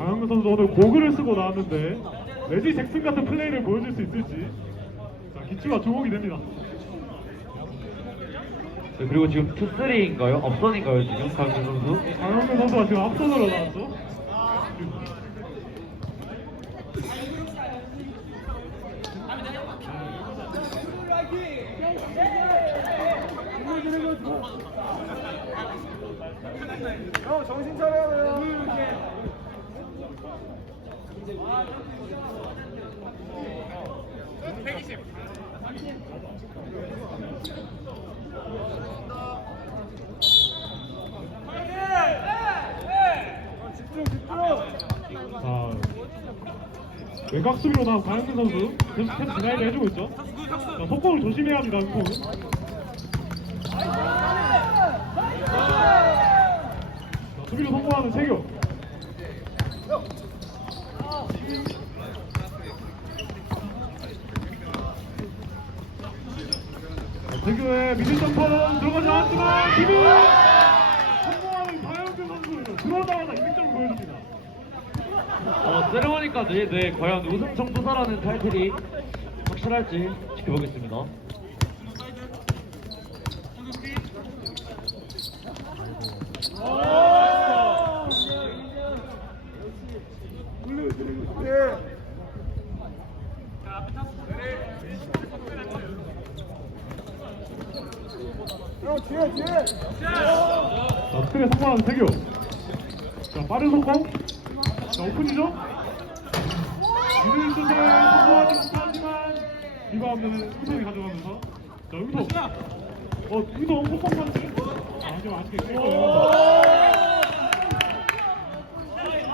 강현무 선수 오늘 고글을 쓰고 나왔는데 레지 잭슨 같은 플레이를 보여줄 수 있을지 자, 기치가 주목이 됩니다. 네, 그리고 지금 투쓰리인가요? 업선인가요 지금 강현무 선수? 강현무 선수가 지금 앞선으로 나왔죠? 형 정신 차려야 돼요. 아, 외곽 수비로 나온 강현진 선수 계속 템 드라이브 해주고 있죠. 자, 속공을 조심해야 합니다. 수비로 성공하는 세교. 자, 세교의 미들 점퍼 들어가지 않았지만 지금 성공하는 강영규 선수 들어오자마자 200점을 보여줍니다. 어, 세레머니까지 네 과연 우승 청부사라는 타이틀이 확실할지 지켜보겠습니다. 예. 형 뒤에 뒤에. 자, 스크린에 성공하는 세교. 자, 빠른 속공. 자, 오픈이죠? 미들 슛에 성공하지 못하지만 리바운드는 은성이 가져가면서 자, 은성. 어, 은성 속공 받지? 아, 하지만 아직 깨끗해요.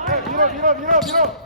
예, 밀어 밀어 밀어 밀어.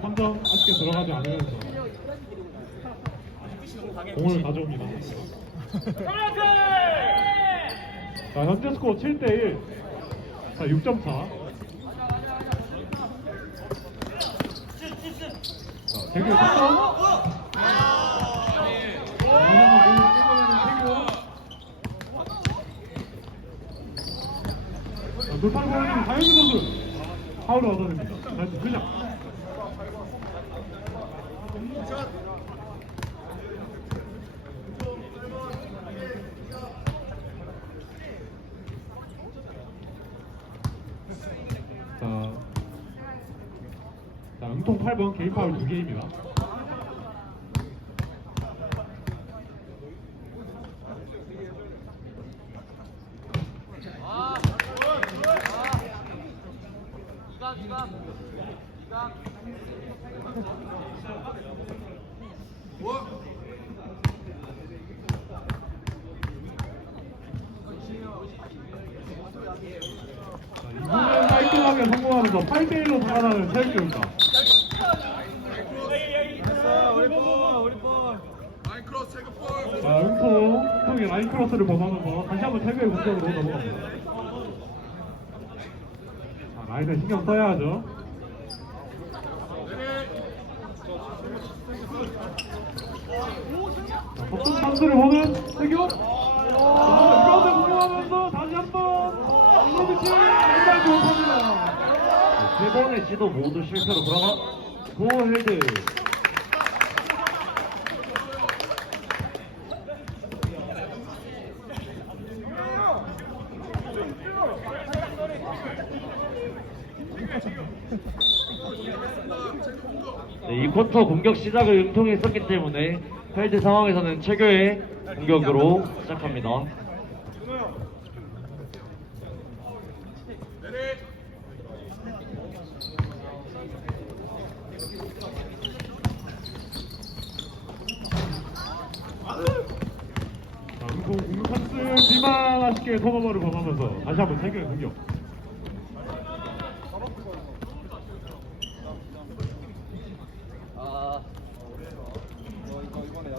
3점 아쉽게 들어가지 않으면서 공을 가져옵니다. 자, 현재 스코어 7대1. 자, 6점 차. 자, 대규 3점. 마지막 공을 끌어내는 태규. 자, 돌파를 보여주는 강현주 선수. 파울을 얻어냅니다. 다시 그냥. 자, 자 응통 8번 개인 파울 2개입니다. 이번에 깔끔하게 성공하면서 8대1로 살아나는 체육교입니다. 자, 응통, 응통이 라인 크로스를 벗어나서 다시 한번 태그의 공격으로 넘어갑니다. 자, 라인에 신경 써야 하죠. 자, 법정 선수를 보는 태교. 자, 가운데 공격하면서 다시 한번 이노비치 왼발 좋습니다. 세 번의 시도 모두 실패로 그러나 고헤드. 네, 이 쿼터 공격 시작을 응통이 했었기 때문에 펠드 상황에서는 최교의 공격으로 시작합니다. 공 공격 찬스지만 아쉽게 턴오버를 범하면서 다시 한번 태교의 공격. 이거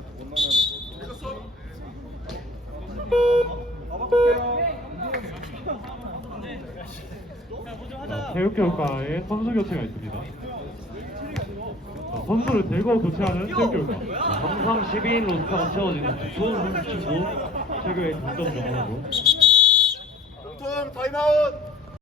자, 체육교육과에 선수 교체가 있습니다. 자, 선수를 대거 교체하는 체육 교육과. 항상 12인 로스터가 채워지는 좋은 선수 친구 최고의 동점 정원으로 통 타임아웃